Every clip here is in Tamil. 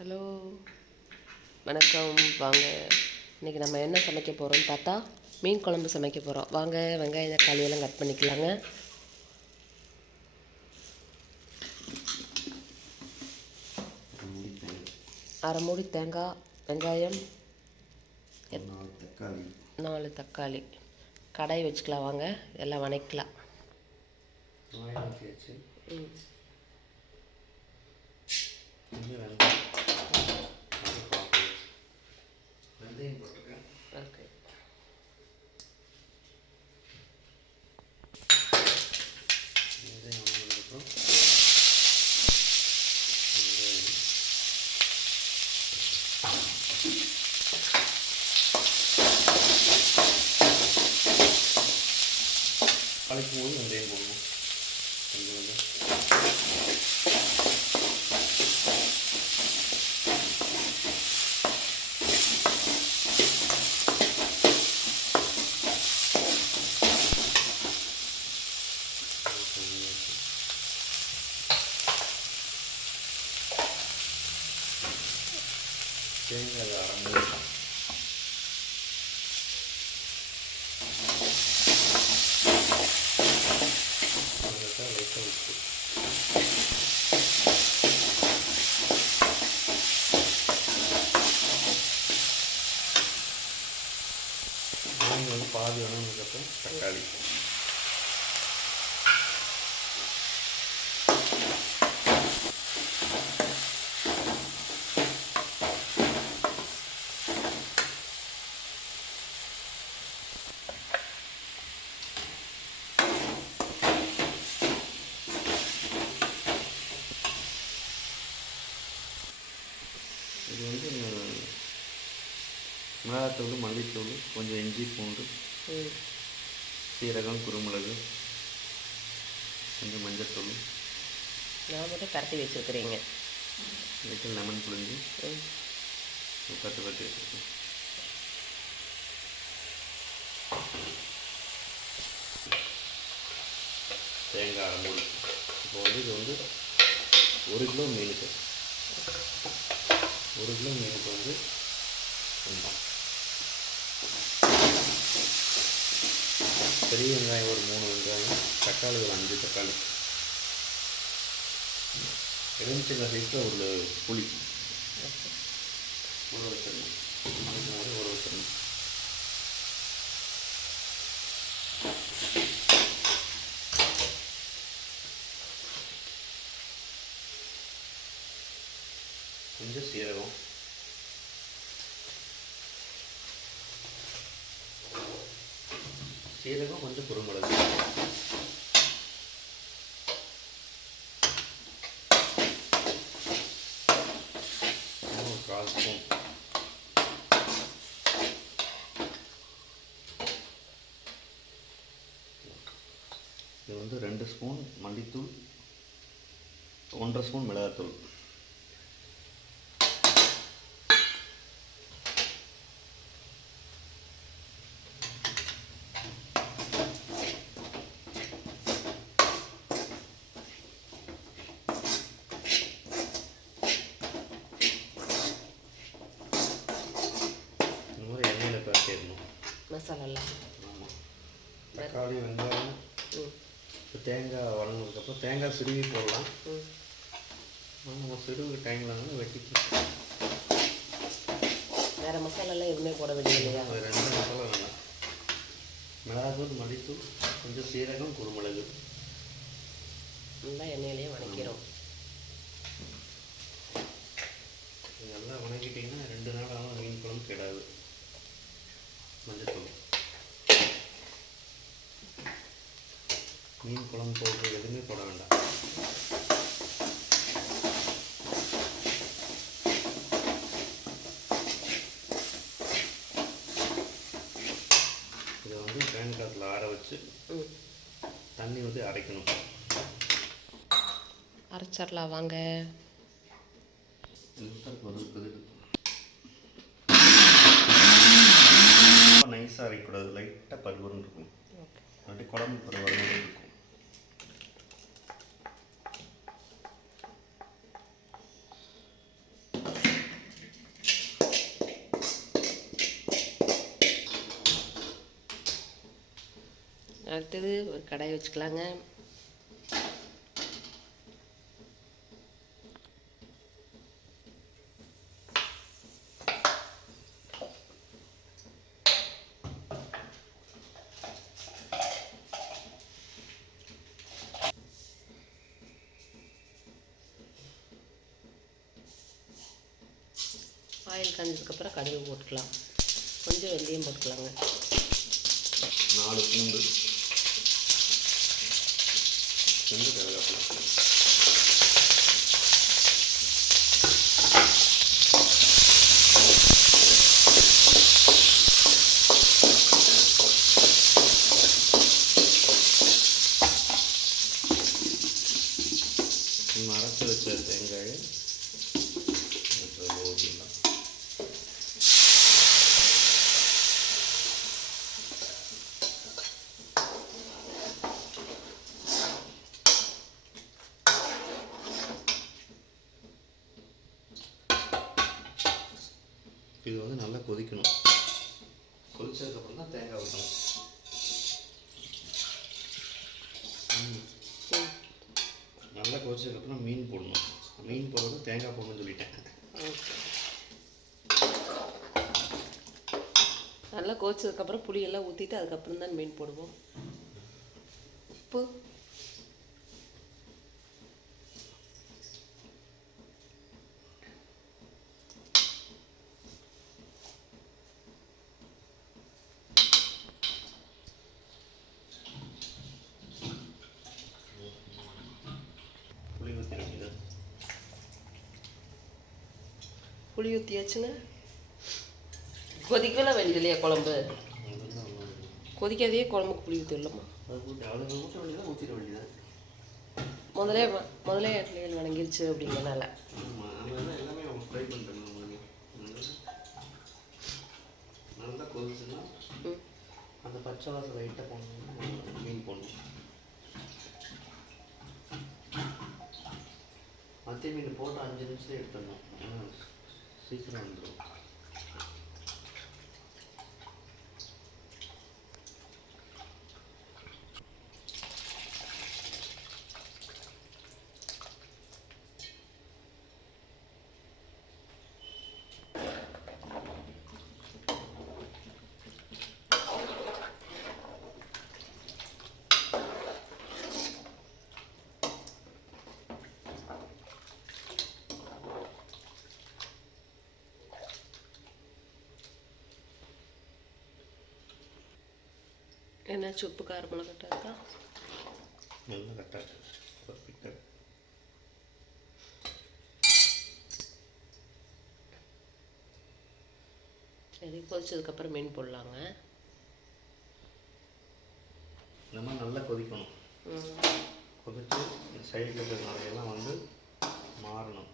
ஹலோ, வணக்கம். வாங்க, இன்றைக்கி நம்ம என்ன சமைக்க போகிறோம்னு பார்த்தா மீன் குழம்பு சமைக்க போகிறோம். வாங்க, வெங்காயம் தக்காளியெல்லாம் கட் பண்ணிக்கலாங்க. அரை மூடி தேங்காய், வெங்காயம், 4 தக்காளி, கடாய் வச்சுக்கலாம். வாங்க, எல்லாம் வணக்கலாம். ஓகே, கலக்கும் போது வெந்தயம் போடணும். தேங்காய் அரை லைட்டாக உப்பு, பாதி வேணும்னு தக்காளி, இது மிளகாத்தூள், மல்லித்தூள், கொஞ்சம் இஞ்சி பூண்டு, சீரகம், குருமிளகு, கொஞ்சம் மஞ்சத்தூள், நான் மட்டும் கரட்டி வச்சுருக்குறீங்க. லைட்டாக லெமன் புழிஞ்சு பட்டு வச்சுருக்கேன். தேங்காய் அரை மூடி. இப்போ இது 1 கிலோ மீனுக்கு 1 கிலோ மீனுக்கு பெரிய வெங்காயம் ஒரு 3 வெங்காயம், தக்காளி ஒரு 5 தக்காளி, எலுமிச்சங்காய் சைஸில் ஒரு புளி ஊற வச்சிடணும். அதுக்கு மாதிரி ஊற வச்சிடணும். கொஞ்சம் சீரகம், கொஞ்சம் குருமிளகு, ஒரு 1/4 ஸ்பூன், இது 2 ஸ்பூன் மல்லித்தூள், 1/2 ஸ்பூன் மிளகாத்தூள், மசாலாலாம். ஆமாம், தக்காளி, வெங்காயம், இப்போ தேங்காய் வதங்கினதுக்கப்புறம் தேங்காய் சிறுவி போடலாம். நம்ம சிறுவி டைமில் வெட்டிக்கலாம். வேறு மசாலாலாம் எதுவுமே போட வேண்டியது? அது 2 மசாலா வேண்டாம். மிளகாத்தூள், மல்லித்தூள், கொஞ்சம் சீரகம், குருமிளகு, நல்லா எண்ணெயிலேயே வதக்கிறோம். இதெல்லாம் வதக்கிட்டிங்கன்னா 2 நாள் ஆகும், மீன் குழம்பு கெடாது. மஞ்சத்தூள், மீன் குழம்பு பவுடர் எதுவுமே போட வேண்டாம். இதை ஃபேன் காற்றுல ஆற வச்சு தண்ணி ஊற்றி அரைக்கணும். அரைச்சிடலாம். வாங்க, நைஸாக அரைக்கக்கூடாது, லைட்டாக பருவன்னு இருக்கும். அப்படி குழம்பு பருவம் இருக்கும். அடுத்தது ஒரு கடாய் வச்சுக்கலாங்க. ஆயில் காஞ்சதுக்கப்புறம் கடுகு போட்டுக்கலாம். கொஞ்சம் வெந்தயம் போட்டுக்கலாங்க. 4 பூண்டு, கொஞ்சம் கருவேப்பிலை. நம்ம அரைச்சி வச்ச தேங்காயை ஊற்றிடலாம். இது வந்து நல்லா கொதிக்கணும். கொதிச்சதுக்கப்புறம் தான் தேங்காய் ஊற்றணும். நல்லா கொதிச்சதுக்கப்புறம் மீன் போடணும். மீன் போடுறது தேங்காய் போடணும்னு சொல்லிட்டேன். நல்லா கொதிச்சதுக்கப்புறம் புளியெல்லாம் ஊற்றிட்டு அதுக்கப்புறம் தான் மீன் போடுவோம். உப்பு, புளி ஊற்றி வேண்டியது. புளி ஊற்றியாச்சுங்க. கொதிக்கலாம் வேண்டியது இல்லையா குழம்பு? கொதிக்காதையே குழம்புக்கு புளி ஊற்றிடலாமா? அது ஊற்ற வேண்டியதான், ஊற்றிட வேண்டியதான். முதலே எண்ணெயில் வணங்கிருச்சு அப்படிங்கிறனால. எல்லாமே ஃப்ரை பண்ணிட்டோம். நல்லா கொதிச்சுன்னா அந்த பச்சை வாசம் லைட்டாக போடணும். மீன் போடணும். மத்திய மீன் போட்டு 5 நிமிஷம் எடுத்துடணும். ஏன்னா சீக்கிரம் வந்துடும். என்னாச்சு, உப்பு காரம் மிளகா இருக்கா? நல்லா கரெக்டாக பர்ஃபெக்டாக. சரி, கொதிச்சதுக்கப்புறம் மீன் போடலாங்க. இந்த மாதிரி நல்லா கொதிக்கணும். கொதிச்சு சைடில் இருக்கிற நிறையெல்லாம் வந்து மாறணும்.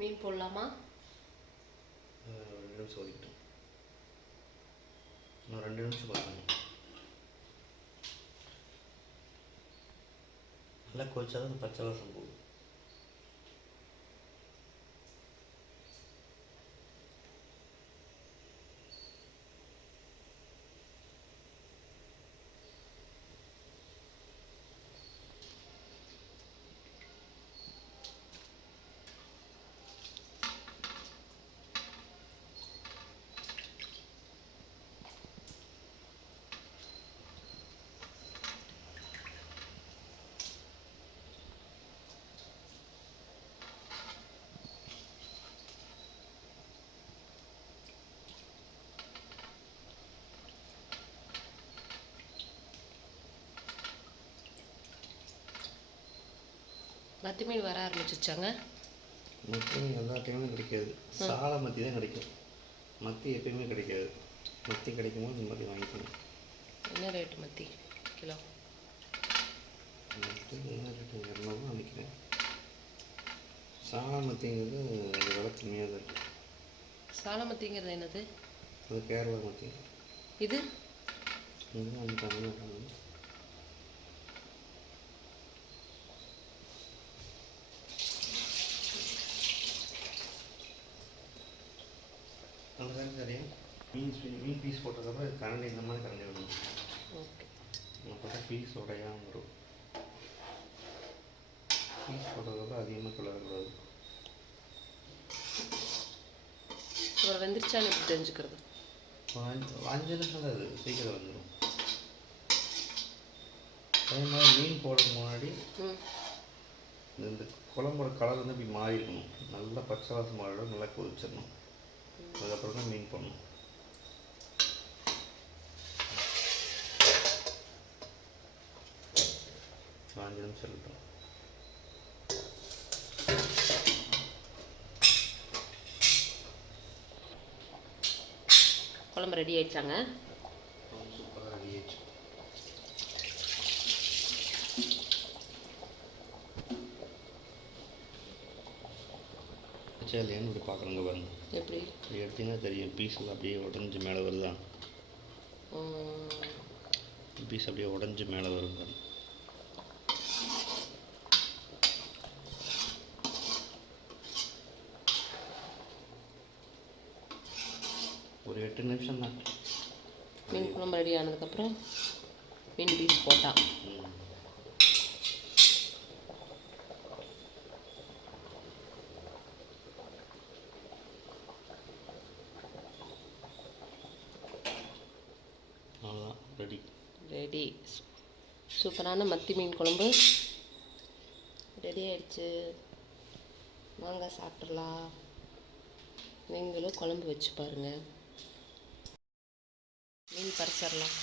மீன் போடலாமா? 2 நிமிஷம் கொதிக்கட்டும். இன்னும் 2 நிமிஷம் கொதிக்கணும். நல்லா கொதிச்சா தான் பச்சை வாசம் போகும். மத்தி மீன் வர ஆரம்பிச்சிருச்சாங்க. மத்தி எல்லா டைமும் கிடைக்காது. சாலை மத்தி தான் கிடைக்கும். மத்தி எப்பயுமே கிடைக்காது. மத்தி கிடைக்கும்போது இந்த மாதிரி வாங்கிக்கணும். என்ன ரேட்டு மத்தி கிலோ? மத்தி என்ன ரேட்டு? 200 நினைக்கிறேன். சாலை மத்திங்கிறது அது விலை கம்மியாக தான் இருக்குது. சாலை மத்திங்கிறது என்னது? அது கேரளா மத்தி. இது நம்ம தமிழ்நாடு. மீன் பீஸ் போட்டதுக்கப்புறம் இது கரண்டி இந்த மாதிரி கரண்டி விடணும். ஓகே. அப்போ தான் பீஸ் உடையாமல் வரும். பீஸ் போட்டதுக்கப்புறம் அதிகமாக கிளறக்கூடாது. அப்புறம் வெந்துருச்சான்னு எப்படி தெரிஞ்சுக்கிறது? ஒரு 5 நிமிஷம் தான் அது சீக்கிரம் வந்துடும். அதே மாதிரி மீன் போடுறதுக்கு முன்னாடி இந்த குழம்போட கலர் வந்து இப்படி மாறி இருக்கணும். நல்லா பச்சை வாசம் மாறிட நல்லா கொதிச்சிடணும். அதுக்கப்புறம் தான் மீன் போடணும். ஒரு 5 நிமிஷம் இருக்கட்டும். குழம்பு ரெடி ஆயிடுச்சாங்க? சூப்பராக ரெடி ஆயிடுச்சு. இல்லையான்னு இப்படி பார்க்குறவங்க பாருங்க. எப்படி இப்படி எடுத்தீங்கன்னா தெரியும். பீஸில் அப்படியே உடஞ்சி மேலே வருதா? பீஸ் அப்படியே உடஞ்சி மேலே வருது. ஒரு 8 நிமிஷம் தான். மீன் குழம்பு ரெடி ஆனதுக்கப்புறம் மீன் பீஸ் போட்டா அவ்வளோதான், ரெடி. ரெடி. சூப்பரான மத்தி மீன் குழம்பு ரெடி ஆயிடுச்சு. வாங்க சாப்பிட்றலாம். நீங்களும் குழம்பு வச்சு பாருங்கள். மீன் பறிச்சிடலாம்.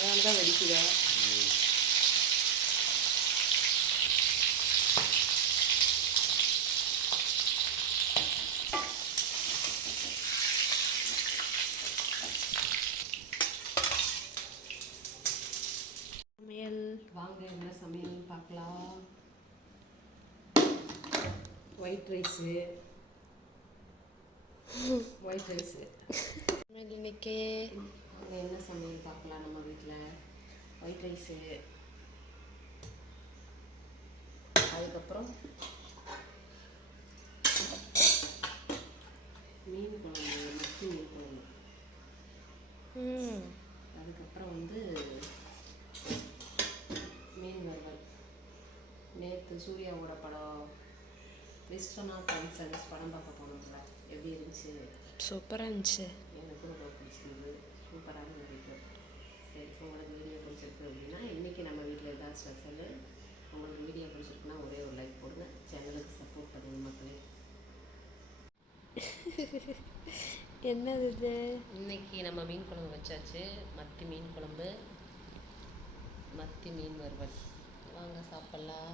அதனால தான் வெடிக்குதா? சமையல் வாங்க, என்ன சமையல் பார்க்கலாம். ஒயிட் ரைஸு இன்னைக்கு என்ன சமையல் பார்க்கலாம். நம்ம வீட்டில் ஒயிட் ரைஸு, அதுக்கப்புறம் மீன் குழம்பு, மத்தி மீன் குழம்பு, அதுக்கப்புறம் வந்து மீன் வறுவல். நேற்று சூர்யாவோட படம் விஸ்வநாத் கன்சன்ஸ் படம் பார்க்க போனோம்ல, எப்படி இருந்துச்சு? சூப்பராக இருந்துச்சு. எனக்கும் ரொம்ப பிடிச்சிருந்தது. சூப்பரான வீடியோ. சரி, உங்களுக்கு வீடியோ பிடிச்சிருக்கு அப்படின்னா இன்றைக்கி நம்ம வீட்டில் ஏதாவது ஸ்பெஷலு. உங்களுக்கு வீடியோ பிடிச்சிருக்குன்னா ஒரே ஒரு லைக் போடுங்க. சேனலுக்கு சப்போர்ட் பண்ணுங்கள் மக்களே. என்னது இது? இன்றைக்கி நம்ம மீன் குழம்பு வச்சாச்சு. மத்தி மீன் குழம்பு, மத்தி மீன் வறுவல். வாங்க சாப்பிட்லாம்.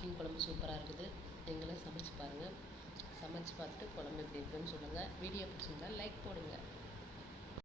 மீன் குழம்பு சூப்பராக இருக்குது. நீங்களும் சமைச்சு பாருங்கள். சமைச்சு பார்த்துட்டு குழம்பு எப்படி இருக்குன்னு சொல்லுங்கள். வீடியோ பிடிச்சிருந்தா லைக் போடுங்க.